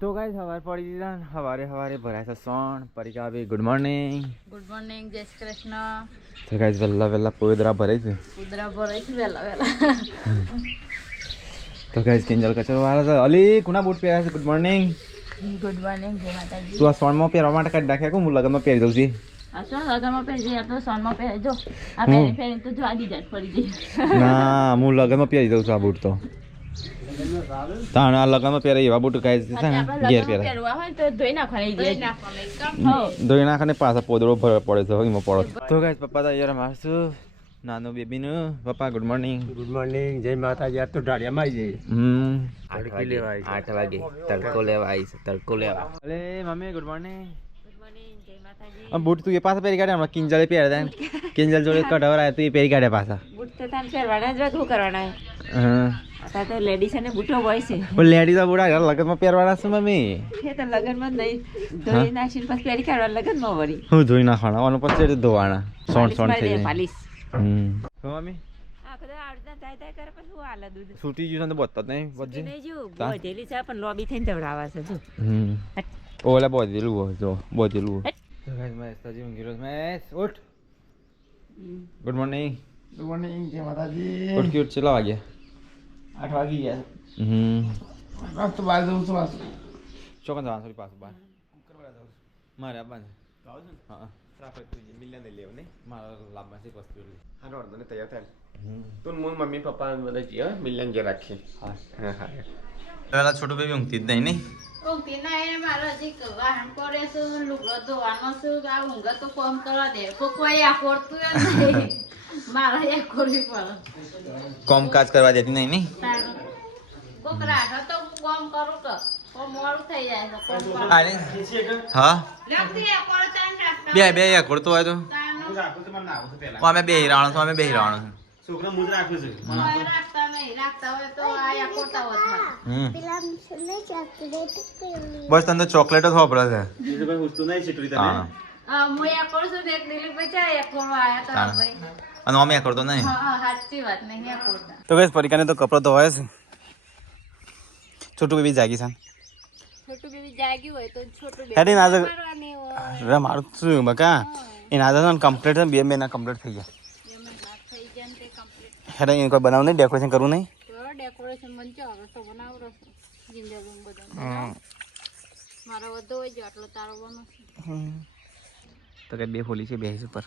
તો ગાઈસ સવાર પડી દીધા ને સવારે ભરાય છે સોણ પરિકા બી ગુડ મોર્નિંગ જય શ્રી કૃષ્ણ. તો ગાઈસ વહેલા પોદરા ભરાય છે વહેલા તો ગાઈસ કિંજલ કચરો વાળા છે અલી કુના બૂટ પહેર્યા છે ગુડ મોર્નિંગ ગુડ મોર્નિંગ જય માતાજી. તું આ સોણમાં પહેરવા માટે કાઢી નાખ્યા હું લગ્નમાં પહેરી દઉં છું આ શું લગનમાં પહેરજે આ તો સોનમાં પહેરજો આ પહેરી તો જો આડી જાય પડી જાય. ના હું લગ્નમાં પહેરી દઉં છું આ બૂટ તો તાણ આ લગ્નમાં પહેરે એવા બૂટ ગાઈસ છે ને ઘેર પહેરે પહેરવા હોય તો ધોઈ નાખવાની ધોઈ નાખે ને પાછા પોદરો ભરવા પડે છે એમાં પડો તો ગાઈસ પપ્પા તો અહીંયા મારશું નાનું બેબીનું પપ્પા ગુડ મોર્નિંગ જય માતાજી. આ તો ઢાળિયામાં આવી જઈએ 8 વાગે તડકો લેવા આવી છે તડકો લેવા. અલે mummy good morning good morning જય માતાજી. આ બૂટ તું એ પાછા પહેરી કાઢે હમણાં કિંજલે પહેર્યા હતા કિંજલ જોડે કઢાવર આવ્યા તું એ પહેરી કાઢે પાછા બૂટ તો તાન પહેરવાના જ શું કરવાના હા આ તો લેડીઝ અને બૂટો હોય છે પણ લેડીઝ બુડા લગ્નમાં પહેરવાના છે મમ્મી એ તો લગનમાં જ નહીં ધોઈ નાખીને પછી પહેરી કાઢવા લગનમાં વળી હું ધોઈ નાખવાના અને પછી ધોવાના સોણ થઈ જાય પાલીસ મમ્મી આ કદા આડતા થાય કરે પછી હું આલે દૂધ છૂટી ગયું તો બતા નહીં બધી નહીં જો બોધેલી છે પણ લોબી થઈને દવડાવા છે જો ઓલા બોધેલું હોય જો બોધેલું હોય તો ગાઈસ મહેશ તાજી ઊંઘી રહ્યો મહેશ ઉઠ ગુડ મોર્નિંગ જય માતાજી. ઉઠ કે ઉઠ ચલા વાગ્યા 8 વાગી ગયા. તો બહાર જવું છું પાછું. ચોકન જવાનું થોડી પાછું બહાર મારે આપવાનું હા મિલિયન લેવ નહીં મારા લાભમાં છે વસ્તુ હા વાંધો નહીં તૈયાર થાય. તું મમ્મી પપ્પા બધા જઈએ મિલિયન જે રાખીએ. હા પેલા છોટું બેબી ઊંઘતી જ નહીં ઊંઘતી ના એને મારે હજી વાહન કરે છે લુગડો ધોવાનો છે આ ઊંઘ તો કોમ કરવા દે કોઈ આ કરતું નહીં મારે એ કરવી પડે કામકાજ કરવા દેતી નહીં કોક રાખો તો હું કોમ કરું તો કોમ મોડું થઈ જાય છે કોમ કરવા અરે હા લગતી એ કરતા ને બે ખોડતો હોય તો અમે બે હિરાણો છો અમે બે હિરાણો છોકરા મુજ રાખું છું. રાખતા નહીં રાખતા હોય તો આ કરતા હોત બસ તને તો ચોકલેટ જ વાપરે છે બીજું કઈ વસ્તુ નહીં છીટરી તને. હા હું એ કરું છું ને એક દિલીપ બચા એક કરો આયા તો ભાઈ અને અમે કરતો નહીં હા સાચી વાત નહીં એ કરતા તો ગઈસ પરિકાને તો કપડો તો હોય છે છોટું બેબી જાગી છે છોટું બેબી જાગી હોય તો છોટું હેડી ના જાગ મારવાની હોય રે મારું શું બકા એ ના જાગ કમ્પ્લીટ બે મહિના કમ્પ્લીટ થઈ ગયા એમાં હાથ થઈ જાય ને તે કમ્પ્લીટ હેડે એને કોઈ બનાવ નહીં ડેકોરેશન કરવું નહીં તો ડેકોરેશન મન ચાવ તો બનાવરો જિંદલ રૂમ બધો મારો વધો હોય જો આટલો તારો બનો તો કે બે ફોલી છે બે ઉપર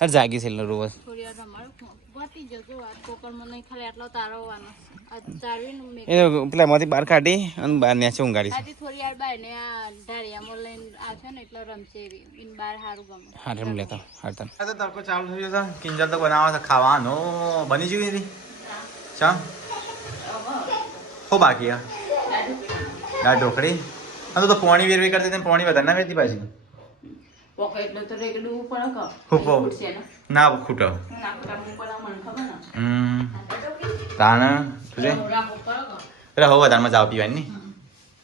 અરે જાગી છે રોજ થોડી વાર અમારું વાતી જજો આ કોકરમાં નહીં ખાલી આટલો તારો હોવાનો આ તારવીને મેં એ પેલા માંથી બહાર કાઢી અને બહાર નેચે ઊંઘાડી છે આજે થોડી વાર બાય ને આ ધારિયામાં લઈને આવશે ને એટલે રમશે ઇન બાર સારું ગમે હા રમ લેતો હાડતા આ તો તડકો ચાલુ થઈ ગયો છે કિંજલ તો બનાવે છે ખાવાનો બની ગયું હતી ચા હો બાકી દાળ ઢોકળી હા તો પોણી વેરવી કરતી હતી પોણી વધારે ના વેરતી પાછી પોકે એટલે તો રેગડું પડે ક ખૂટો ખૂટશે ને ના ખૂટો નાખતા હું પડે મને ખબર ને તાણ તુજે રાખો પડે ક એટલે હવે વધારે મજા આવતી હોય ને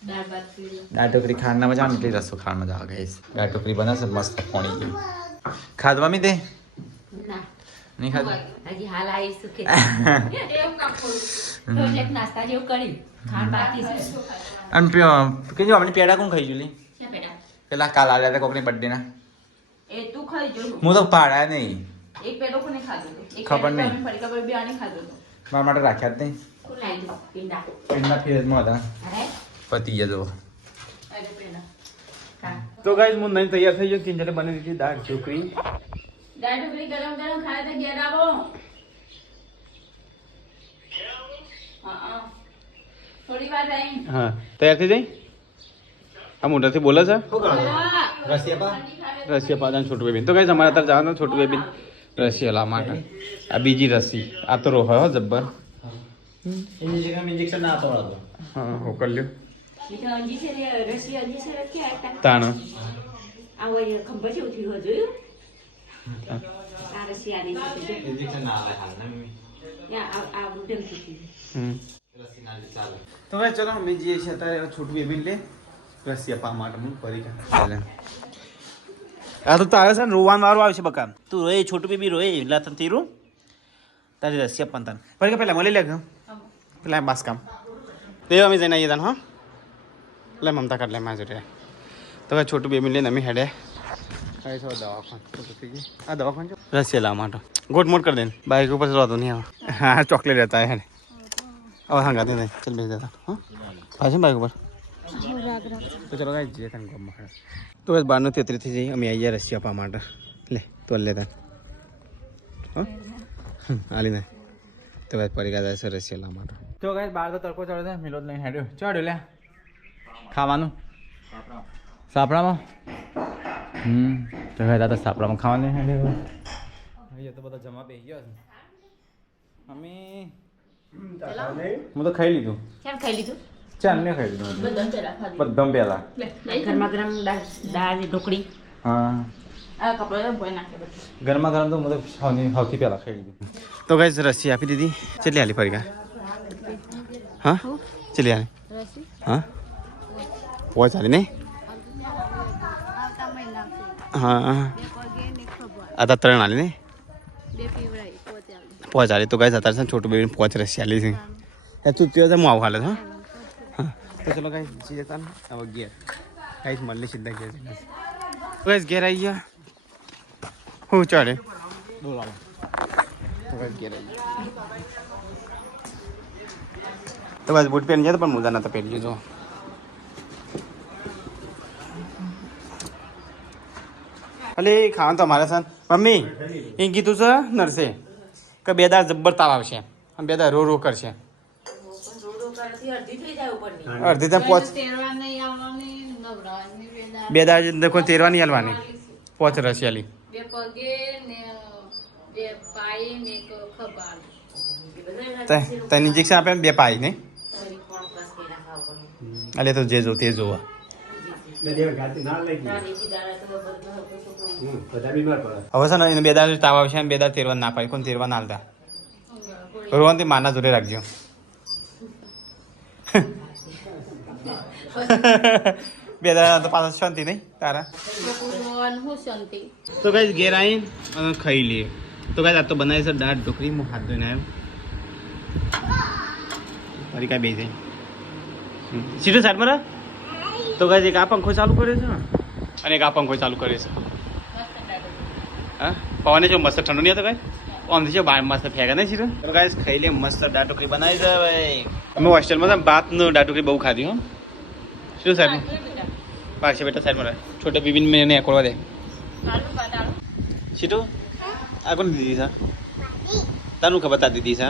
દાળ ભાત પીલો દાળ ઢોકળી ખાવાના મજા આવે ને એટલી રસો ખાવાની મજા આવે ગઈશ દાળ ઢોકળી બનાવશે મસ્ત પોણી ખાધવા મી તે ના નહીં ખાધું હજી હાલ આવી સુકે એવું કાપું તો એક નાસ્તા જેવું કરી ખાન બાકી છે અને કે જો આપણે પેડા કોણ ખાઈ જોલી ક્યાં બેટા પેલા કાલ આવ્યા હતા કોકની બર્થડે ના એ તું ખાઈ જો હું તો પાડ્યા નહીં એક પેડો કોને ખાધો તો એક ખબર નહીં. ફરી ખબર બે આની ખાધો તો મારા માટે રાખ્યા જ નહીં કોણ લાવી દો પિંડા એમના ફેરજમાં હતા અરે પતી જજો અરે પેડા ખા તો ગાઈસ હું નહીં તૈયાર થઈ ગયો કિંજલે બની દીધી દાળ ઢોકળી દાળ ઢોકળી ગરમ ગરમ ખાય તો ઘેર આવો હા થોડી વાર રહી હા તૈયાર થઈ જાય આ મોઢાથી બોલે છે રસિયા પાદાન છોટું બેબી તો ગાઈસ અમારે અત્યારે જવાનું છોટું બેબી રસી હલા માટે આ બીજી રસી આ તો રોહ હો જબ્બર ઇન્જેક્શન ના આપવા દો. હા હો કરી લ્યો બીજા અંજી છે રસી અંજી છે ક્યાં હતા તાણ આ હોય ખંભા જેવું થયું જોયું આ રસી આની છે ઇન્જેક્શન ના આવે હાલ ને. આ આ ઉડમ થયું રસી ના ચાલે. તો ભાઈ ચલો અમે જઈએ છીએ અત્યારે છોટું બેબી લે રસી આપવા માટે હું ફરી ચાલે આ તો તારે છે ને રોવાનું વાળું આવશે બકા તું રોય છોટું બેબી રોય એટલે તને તીરું તારી રસી આપવાનું તને ફરી પેલા મળી લે પેલા બાસ કામ તે અમે જઈને આવીએ તાન હા લે મમતા કાઢ લે માજુ રે તો કે છોટું બેબી લઈને અમે હેડે કઈ છો દવાખાન આ દવાખાન છો રસી લાવવા માટે ગોટ મોટ કરી દે બાઈક ઉપર ચલાવતો નહીં આવે હા ચોકલેટ રહેતા હે હવે હા ગાતી નહીં ચાલ બેસી દેતા હા ભાઈ છે બાઈક ઉપર તો ચલો ગાઈ જઈએ તને ગમમાં તો બસ 12:33 થઈ જઈએ અમે આવીએ રસી આપવા માટે લે તો લેતા હા હાલી ને તો બસ પડી ગયા છે રસી લાવવા માટે તો ગાઈ 12 તો તડકો ચડ્યો છે મિલોદ લઈને હેડ્યો ચડ્યો લે ખાવાનું સાપડામાં તો હવે દાદા સાપડામાં ખાવાનું હેડ્યો અહીંયા તો બધા જમા બેસી ગયા છે મમ્મી હું તો ખાઈ લીધું કેમ ખાઈ લીધું ચાલ ને ખાઈ લીધું બધા પહેલા ગરમા ગરમ દાળ ઢોકળી હા આ કપડા ભોય નાખે બધું ગરમા ગરમ તો મતલબ સૌથી પહેલા ખાઈ લીધું તો ગાઈસ રસી આપી દીધી કેટલી હાલી ફરી ગયા હા કેટલી હાલી હા પોચ હાલી નહીં હા આ તો 3 હાલી નહીં પોચ હાલી તો ગાઈસ અત્યારે છે છોટું બેબી પોચ રસી હાલી છે એ તું ત્યાં હું આવું હાલે હા હા તો ચલો ગાઈસ જઈએ તાન હવે ઘેર ગાઈસ મળીએ સીધા ઘેર ગાઈસ ઘેર આવી ગયા હું ચાલે બોલાવો તો ગાઈસ ઘેર આવી ગયા તો બસ બૂટ પહેરી જાય પણ મોજા નતા પહેરી જો અલે ખાવાનું તો અમારે સન મમ્મી એ કીધું છે નર્સે કે 2 દાળ જબ્બર તાવ આવશે અને 2 દાળ રો કરશે અડધી ત્યાં પોચ 2 દાળ કોઈ તેરવા નહીં હાલવાની પોચ રસી હાલી બે પગે ને બે પાય ને એક ખભા તને ઇન્જેક્શન આપે 2 પાઈ નહીં અલે તો જે જો તે જોવા હવે છે ને એને 2 દાળ તાવ આવશે અને 2 દાળ તેરવા ના પાય કોણ તેરવા ના હાલતા રોવાનથી માના જોડે રાખજો 2 દાળ તો પાછા શાંતિ નહીં તારા તો કઈ ઘેર આવીને અને ખાઈ લઈએ તો કઈ આ તો બનાવી છે દાળ ઢોકળી હું હાથ ધોઈને આવ્યો ફરી કાંઈ બે જાય સીધું સાઈડમાં રહ તો કઈ એક આ પંખો ચાલુ કર્યો છે અને એક આ પંખો ચાલુ કર્યો છે હા પવને જો મસ્ત ઠંડુ નહીં હતો કઈ આમથી જો બાર મસ્ત ફેંકા નહીં સીધું તો કાંઈ ખાઈ લે મસ્ત દાળ ઢોકળી બનાવી છે ભાઈ અમે હોસ્ટેલમાં છે ભાતનું દાળ ઢોકળી બહુ ખાધી હો શું સાહેબ પાકશે બેટા સાઈડમાં રહે છોટા બીબીને મેં એકોડવા દે સીટું આ કોને દીધી છે તારું ખબર તા દીદી છે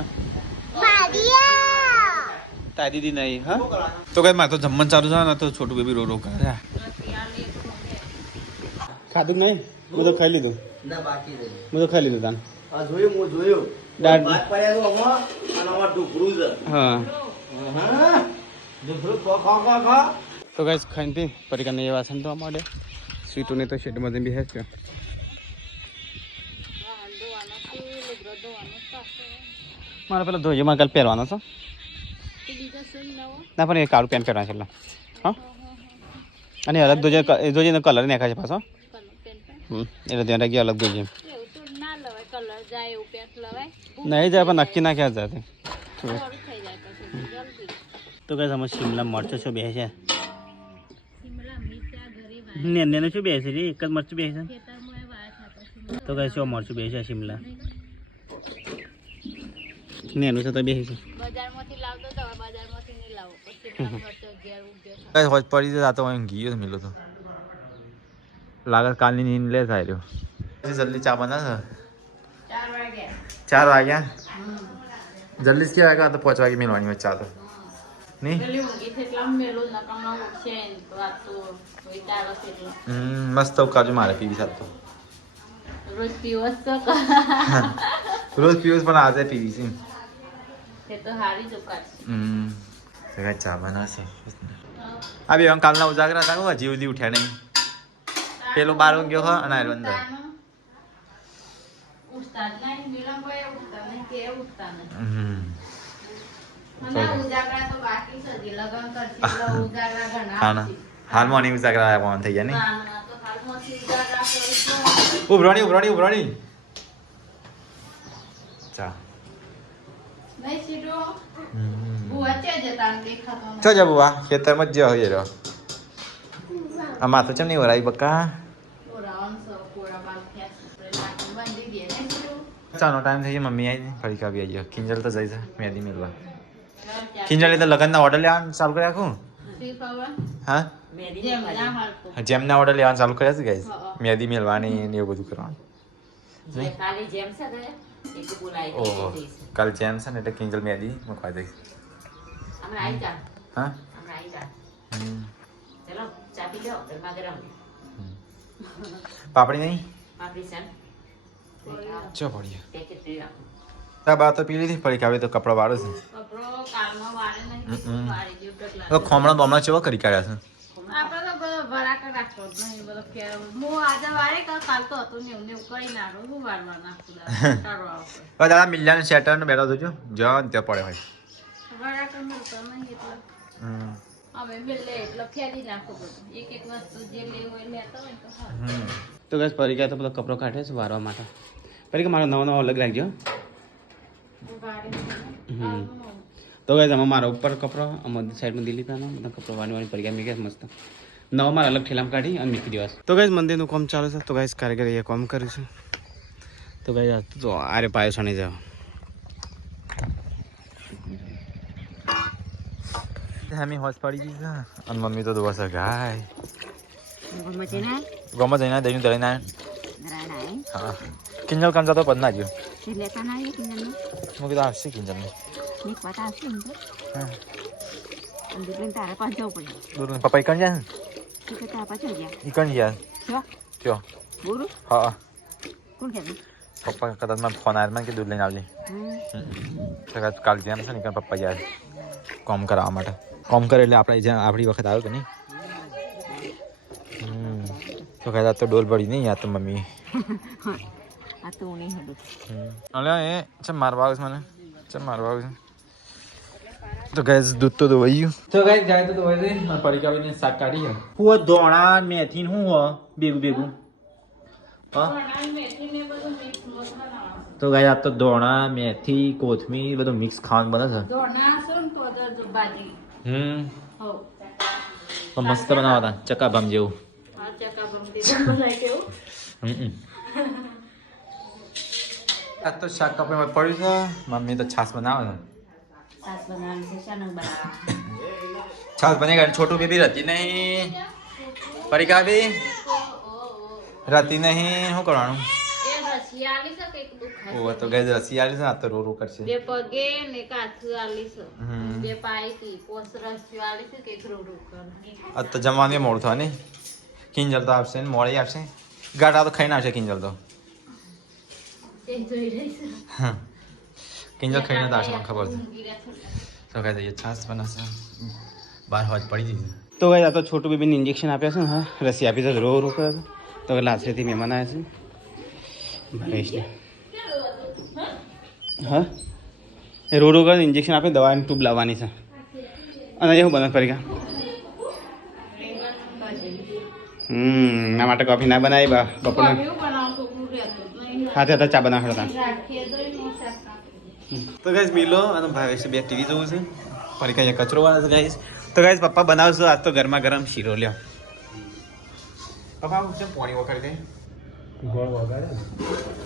તા દીદી નહીં હા તો કઈ મારે તો જમવાનું ચાલુ છે ને તો છોટું બેબી રો કરે ખાધું નહીં હું તો ખાઈ લીધું હું તો ખાઈ લીધું તાન હા તો ગાઈસ ખાઈને પી પરિકાને એ વાસણ ધોવા માંડે સ્વીટોને તો શેડમાં જઈને બેસે છે મારે પેલા ધોઈએ મારે કાલે પહેરવાનો છે ના પણ એ કાળું પેન્ટ પહેરવાનું છે એટલે હા અને અલગ ધોજે કલર નાખે છે પાછો એટલે ધ્યાન રાખી અલગ ધોજે નહીં જાય પણ નક્કી ના ક્યાં જાય તો કઈ સમજ શિમલા મરચો છો બે છે ને શું બે છે એક જ મરચું બે છે તો કઈ શું મરચું બે છે શિમલા નેનું છે તો બે છે હોજ પડી જતા તો ગયો મિલો તો લાગત કાલની નીંદ લે થાય રહ્યો જલ્દી ચા બના 4 વાગ્યા જલ્દી જ કેવા તો 5 વાગે મિલવાની હોય ચા તો નહીં મસ્ત કાજુ મારે પીવી સાત તો રોજ પીવસ તો રોજ પીવસ પણ આજે પીવી છે તે તો હારી ચુકા છે ચા બનાવશે આ બે કાલના ઉજાગરા હતા હજી સુધી ઉઠ્યા નહીં પેલો બાર ગયો હોય અને આયરો અંદર ઉસ્તાદ નહીં મિલન કોઈ ઉસ્તાદ નહીં કે ઉસ્તાદ નહીં હાલમાં નહીં ઉજાગરા આવવાનું થઈ ગયા નહીં ઉભરાણી ચા બુઆ છે જતા દેખાતો ચો જા બુઆ ખેતરમાં જ હોય રહ્યો આ માથું ચમ નહીં વરાય બકા ઓરાવન સો પૂરા બાલ ખેસ લાગી બંધી દે ને ચાનો ટાઈમ થઈ ગયો મમ્મી આવી ફરી કાવી આવી ગયો કિંજલ તો જઈ છે મેદી મેળવા કિંજલ તો લગનના ઓર્ડર લેવાનું ચાલુ કરી રાખું શી ખબર હા જેમ ના હાલતો જેમના ઓર્ડર લેવાનું ચાલુ કર્યા છે ગાઈસ મેદી મેળવાની ને એવું બધું કરવાનું ખાલી જેમ છે ને એક બોલાય ઓહો કાલ જેમ છે ને એટલે કિંજલ મેદી મૂકવા દઈશ હમણાં આવી જા હા હમણાં આવી જા હમ. ચલો ચા પી લો ગરમા ગરમ પાપડી નહીં પાપડી સન ચો પડી પેકેટ લઈ રાખો તા બા તો પી લીધી પડી કાવે તો કપડા વાળો છે કપડો કાલમાં વાળે નહીં વાળી જેવું ટકલા તો ખોમણા બોમણા ચેવો કરી કાઢ્યા છે આપણે તો બધો ભરાક રાખતો જ નહીં બધો કે હું આજે વારે કાલ તો હતું ને એવું કરી નાખો હું વારવા નાખું તારો આવશે હવે દાદા મિલ્યાનું શેટર ને બેઠો જોજો જવા ત્યાં પડે હોય ભરાક મળતો નહીં એટલે હમ. અમે મિલે એટલે ફેરી નાખો બધું એક એક વસ્તુ જે લેવું હોય લેતા હોય તો હા હમ. તો ગેસ પરીકા તો બધો કપડો કાઢે છે વારવા માટે પરીકા મારો નવો નવો અલગ રાખજો હમ. તો ગેસ આમાં મારા ઉપર કપડો અમારી સાઈડમાં દિલીપાનો બધા કપડો વાળવાની પરીકા મેં ગયા મસ્ત નવો મારા અલગ ઠેલામાં કાઢી અને મૂકી દેવા તો ગેસ મંદિરનું કામ ચાલુ છે તો ગેસ કારીગર એ કામ કર્યું છે તો ગેસ તો આરે પાયો છણી જાવ હમી હોશ પડી ગઈ છે અને મમ્મી તો દોવા છે ગાય ગમચે ના ગમત જઈને દઈને દઈને ધરાના હા કિંજલ કામ જતો પદ ના ગયો છે લેતા ના આવી કિંજલ હું કીધું આવશે કિંજલ ને ની પતા હશે ને હા અંદિર લઈને તારે પાસ જવું પડે દૂર પપ્પા ikon જાય તું કે તારા પાછળ ગયા ikon ગયા જો કયો બોરું હા કોણ કહેતું પપ્પા કદાચ મને ફોન આવ્યો મને કે દૂધ લઈને આવજે કદાચ કાલ જેમ છે ને કે પપ્પા જાય કોમ કરાવવા માટે કોમ કરે એટલે આપણે જ્યાં આપણી વખત આવ્યો કે નહીં તો કદાચ તો ડોલ પડી નહીં યાર તો મમ્મી આ તો નહીં હડું અલે એ છે મારવા આવે છે મને છે મારવા આવે છે તો ગેસ દૂધ તો દોવાઈ ગયું તો ગેસ જાય તો દોવાઈ દઈ અને પડીકાવીને શાક કાઢી હું ધોણા મેથી હું હો ભેગું ભેગું હા તો ગાય આ તો ધોણા મેથી કોથમીર બધું મિક્સ ખાવાનું બને છે ધોના શું તો ભાજી હો તો મસ્ત બનાવતા ચકા ભામ જેવું આ ચકા બમતી બનાવી કેવું આ તો શાક કપડામાં પડ્યું છે મમ્મી તો છાશ બનાવે છે સાસ બનાવવાનું છે શાનું બનાવવા છાશ બને ગઈ છોટું બેબી રહેતી નહીં પરીકા બી રહેતી નહીં શું કરવાનું એ રસી આલી છે કે દુખાય ઓ તો ગઈ રસી આલી છે આ તો રો કરશે બે પગે ને કાથું આલી છે હમ. બે પાય થી પોસ રસ્યો આલી છે કે રોડું કર આ તો જમવાનું મોડું થવા નહીં કિંજલ તો આવશે ને મોડી આવશે ગાડા તો ખાઈને આવશે કિંજલ તો તે જોઈ રહી છે કિંજલ ખાઈને તો આવશે મને ખબર છે ઊંઘી રહ્યા થોડા. તો કહી દઈએ છાશ બનાવશે 12 વાગે પડી જશે તો ગઈ આ તો છોટું બેબીને ઇન્જેક્શન આપ્યા છે ને હા રસી આપી તો રો રો કરે તો લાસરેથી મહેમાન આવ્યા છે ભાવેશને હા એ રો રો કરે ઇન્જેક્શન આપે દવાની ટ્યુબ લાવવાની છે અને એવું બને પરીકા ના માટે કોફી ના બનાવી બા બપોરનું કેવું બનાવો છોકરું રહેતું જ નહીં. હાથે હાથે ચા બનાવતા હતા રાખીએ તો ય નહીં શકતા. તો ગાઈસ મિલો અને ભાવેશ બે ટીવી જોવું છે પરીકા અહીંયા કચરો વાળા છે ગાઈસ તો ગાઈસ પપ્પા બનાવશો આજ તો ગરમા ગરમ શીરો લ્યો પપ્પા છે પાણી વખર ગઈ ગોળ વગાડે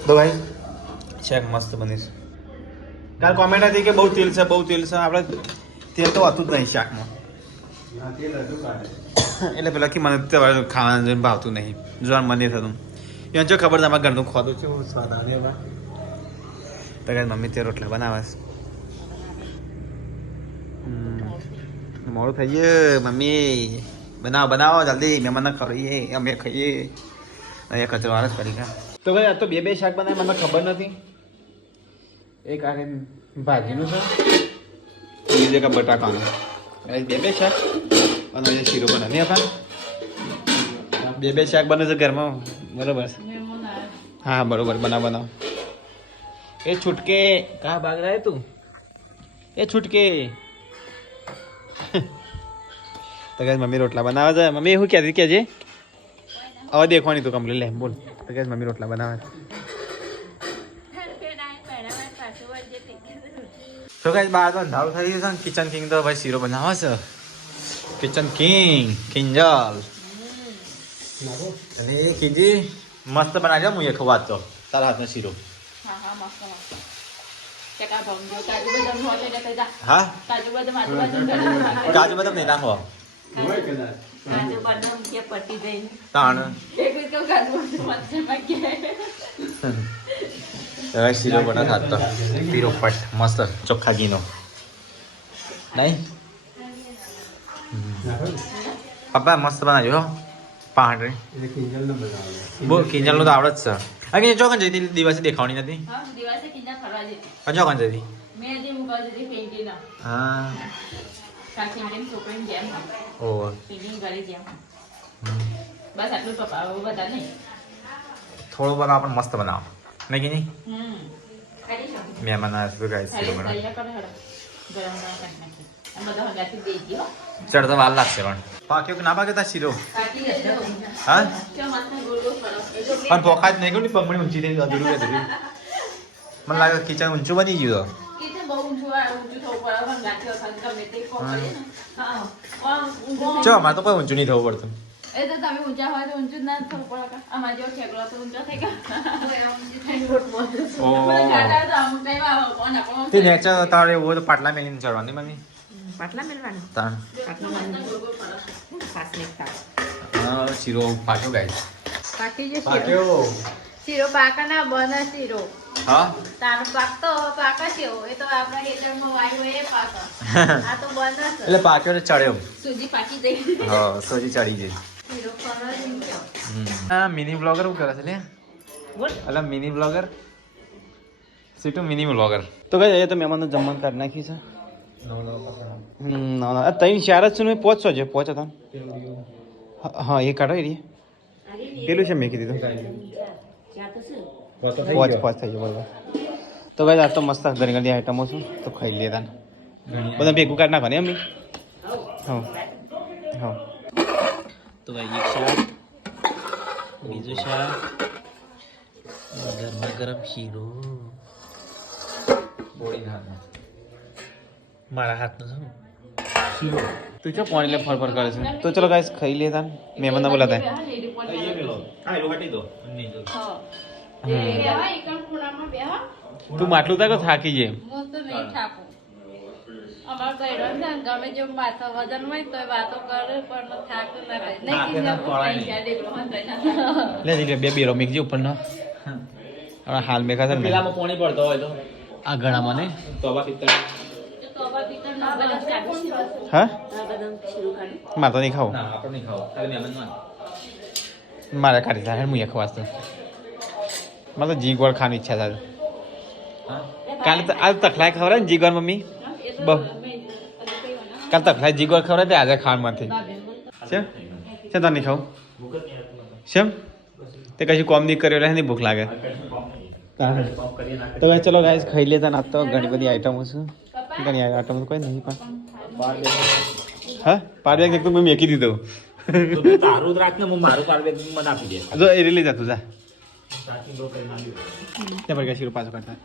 તો ભાઈ શેક મસ્ત બનીશ કાલ કોમેન્ટ હતી કે બહુ તેલ છે આપણે તેલ તો હોતું જ નહીં શાકમાં એટલે પેલા કે મને તો ખાવાનું જોઈને ભાવતું નહીં જોવાનું મને થતું એને જો ખબર તમારા ઘરનું ખોદું છે સ્વાદ આવે એમાં તો કાંઈ મમ્મી તે રોટલા બનાવે છે મોડું થઈ ગયું મમ્મી બનાવો જલ્દી મહેમાનને ખવડાવીએ અમે ખાઈએ અહીંયા કચરો આવે જ કરી ગયા તો ભાઈ આ તો બે શાક બનાવે મને ખબર નથી એક આ ભાજીનું છે બીજું એક બટાકાનું બે શાક અને અહીંયા શીરો બને નહીં આપા બે શાક બને છે ઘરમાં બરોબર છે મહેમાન આવે. હા બરોબર બનાવ એ છૂટકે કા ભાગ રહે તું એ છૂટકે તો કઈ મમ્મી રોટલા બનાવે છે મમ્મી એવું કહેતી કેજે હવે દેખવાની તું કમ્પ્લીટ લે બોલ તો કઈ મમ્મી રોટલા બનાવે તો કઈ બહાર તો અંધારું થઈ ગયું છે ને કિચન કિંગ તો ભાઈ શીરો બનાવે છે કિચન કિંગ કિંજલ અને એ કિંજી મસ્ત બનાવજો હું એક વાત તો તારા હાથનો શીરો હા હા મસ્ત મસ્ત ચકા ભંગો કાજુ બદામ હોતે ને કઈ જા હા કાજુ બદામ આજુ કાજુ બદામ નહીં નાખો કાજુ બદામ કે પટી જઈને તાણ એક વીક કાજુ બદામ મસ્ત મગે હવે શીરો બનાવ ખાતો પીરો પટ મસ્ત ચોખ્ખા ઘીનો નહીં પપ્પા મસ્ત બનાવ્યો પહાડ બહુ કિંજલનું તો આવડે જ છે અને ચોકન જતી દિવસે દેખાવાની નથી હા દિવસે કિંજા ફરવા જતી ચોકન જતી મેં જે મુકા જતી પેન્ટિંગ ના હા કાકી જેમ છોકરીને જેમ ઓ પેન્ટિંગ કરી જેમ બસ આટલું પપ્પા બધા નહીં થોડું બનાવ પણ મસ્ત બનાવ નહીં કે નહીં કરી શકો મહેમાન આવે છે ગાઈસ શીરો બનાવ તૈયાર કરે હેડો ગરમ ગરમ કરી નાખી અને બધા હગાથી દઈ દો ચડ તો વાર લાગશે પણ પાક્યો કે ના પાક્યો તા શીરો કાકી જશે હા કે માથે ગોળ ગોળ ફરો પણ પોખા જ નહીં ગયું ને પગમણી ઊંચી થઈ અધૂરું અધૂરું મને લાગે કિચન ઊંચું બની ગયું કીધે બહુ ઊંચું થવું પડે પણ ગાંઠી વખત ગમે તે કોમ કરીએ ને હા ચો અમારે તો કોઈ ઊંચું નહીં થવું પડતું એ તો તમે ઊંચા હોય તો ઊંચું જ ના થવું પડે અમારે જેવો ઠેકડો તો ઊંચો થઈ ગયો ઊંચી થઈને રોટ બોલ ઓહ. ગાડા તો અમુક ટાઈમ આવે કોણ આપણો તે નેચર તારે એવું હોય તો પાટલા મેલીને ચડવાની મમ્મી પાટલા મેળવાનું તાણ પાટલા મેળવાનું ખાસ નહીં હા શીરો પાક્યો ગાઈસ પાકી જે પાક્યો શીરો પાકા ના બને શીરો હા તારો પાકતો પાકા છે એ તો આપણા ખેતરમાં વાયુ એ પાકા આ તો બને છે એટલે પાક્યો ને ચડ્યો સુજી પાકી જઈ હા સોજી ચડી ગઈ શીરો ફરો એમ કહો. હા મિની બ્લોગર શું કરે છે લે બોલ અલા mini blogger situ mini blogger તો કઈ એ તો મહેમાનનું જમવાનું કાઢી નાખ્યું છે ના ના ત્રણ ચાર જ છે ને પહોંચશો છે પહોંચો તમે હા એ કાઢો એ પેલું છે મેં કીધું ચાર તો શું પહોંચ થઈ ગયો બરોબર તો કઈ આ તો મસ્ત ઘણી ઘણી આઈટમો છે તો ખાઈ લે તાને બધા ભેગું કાઢી નાખો ને એમ હા હા તો ભાઈ એક શાક બીજું શાક ગરમા ગરમ શીરો મારા હાથનો છે શીરો તું ચો પાણી લે ફર ફર કરે છે તો ચલો ગાઈસ ખાઈ લે તાન મહેમાન બોલાતા હા, લીલી પોણી. હા એલો કાઢી દો હા. બેહવા, એકણ ખૂણામાં બેહવા. તું માટલું તાકો થાકી જાય હું તો નહીં થાકું. અમાર બૈરો છે ને, ગમે જેવું માથા વજન હોય તોય વાતો કરે પણ થાક ના રહે. નહીં કીધું પૈસા લેલો હોય તોય ના થાય. લે દીકરી બે બેરો મેકજી ઉપર ના હવે હાલ મેકા છે ને પેલામાં પાણી પડતો હોય તો આ ગળામાં ને તવા પિત્તળ તો હવે પિત્તર ના બને. હા બદામ શીરું કાઢી મારે તો નહીં ખાવું ના આપણે નહીં ખાવ ખાલી મહેમાન મારે કાઢી થાય હું એક વાસ્તુ મારે તો જી ગોળ ખાવાની ઈચ્છા થાય હા કાલે તો આજ તખલાય ખવડાય ને જીગર મમ્મી બહુ કાલે તખલાય જીગર ખવડાય તે આજે ખાવાનું નથી છે છે તને નહીં ખાવું શેમ તે કશું કોમ નહીં કર્યો એટલે નહીં ભૂખ લાગે તો ભાઈ ચલો ગાઈસ ખાઈ લેતા ના તો ઘણી બધી આઈટમો છે ઘણી આઈટમો કોઈ નહીં પણ હા પાર બેગ મેં મેકી દીધો તારું જ રાખ ને હું મારું પાર બેગ મને આપી દે જો એ રીલી જતું જા ત્યાં પર ગયા શીરો પાછો કાઢતા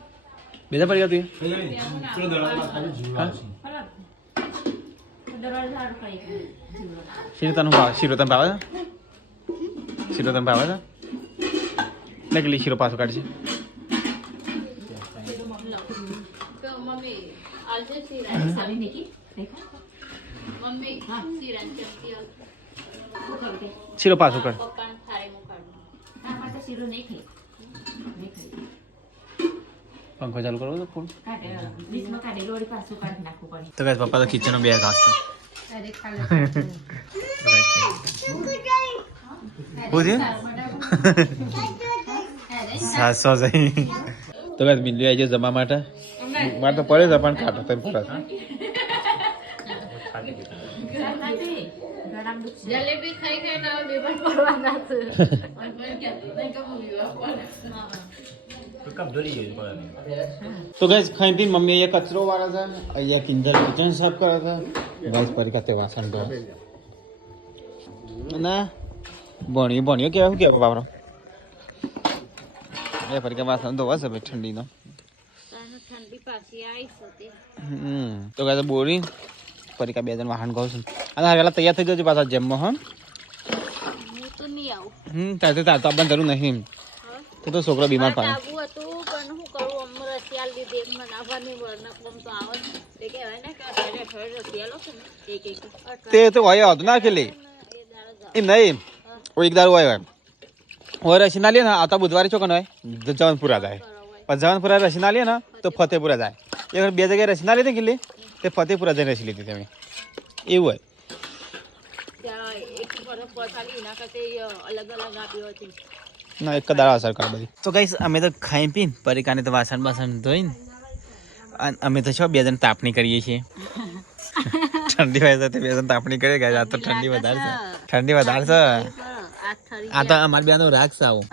બેજા પર ગયા તું હા શીરો તને ભાવે શીરો તને ભાવે છે શીરો તને ભાવે છે નકલી શીરો પાછો કાઢશે તો મમ્મી આજે શીરા સાલી નીકી મમ્મી શીરા ચમચી શું કરું તે શીરો પાછો કાઢ પપ્પાને થાળી મુકાડું. આ માટે શીરું નહીં ખાઈ નહીં ખાઈ પંખો ચાલુ કરવો તો ફૂલ કાઢે ડીશમાં કાઢેલું વળી પાછું કાઢી નાખવું પડે તો ગાઈસ પપ્પા તો કિચનમાં બે ઘાસ તો અરે ખાલે હું છે સાસો જઈ તો ગાઈસ બિલ્લી આવી જાય જમવા માટે મારે તો પડે છે પણ કાઢો તો પડે જલેબી ખાઈ ખાઈને હવે બીમાર પડવાના છે. અને કોઈ કહેતું નહીં કે હું બીમાર પડે. તો ગાઈસ ખાઈથી મમ્મી અહીંયા કચરો વાળે છે અહીંયા કિંજલ કિચન સાફ કરે છે ગાઈસ પરી ખાતે વાસણ ધોવે ના ભણ્યો કેવા શું કેવા બાપરો એ ફરી કે વાસણ ધોવા છે ભાઈ ઠંડીનો ઠંડી પાછી આવીશું તે તો કહે બોરી પરિકા 2 જણ વાહન કહું છું અને હાલ તૈયાર થઈ જજો પાછા જેમમાં હા હું તો નહીં આવું તાર તો આપણને જરૂર નહીં તો છોકરો બીમાર પડે આવું હતું પણ શું કરું અમને રસિયાલ લીધે મને આવવાની વરના કોમ તો આવે તે કહેવાય ને કે અઠવાડિયે રસિયાલો છે ને એક તે તો હોય હતું ના ખેલી એમ નહીં એક દારૂ હોય હોય રસી ના લે ને આવતા બુધવારે ચોકન હોય જવનપુરા જાય પણ જવનપુરા રસી ના લે ને તો ફતેપુરા જાય એ 2 જગ્યાએ રસી ના લીધી કેટલી તે ફતેપુરા જઈને રસી લીધી તમે એવું હોય એક પર પચાલી એના કરતા અલગ અલગ આપ્યો હતી ના એક દાડા અસર કરે બધી તો ગાઈસ અમે તો ખાઈ પીને પરિકાને તો વાસણ બાસણ ધોઈને અને અમે તો છો 2 જણ તાપણી કરીએ છીએ ઠંડી હોય તો 2 જણ તાપણી કરીએ ગાઈસ આ તો ઠંડી વધારે છે આ તો અમાર બેનો રાગ છે આવું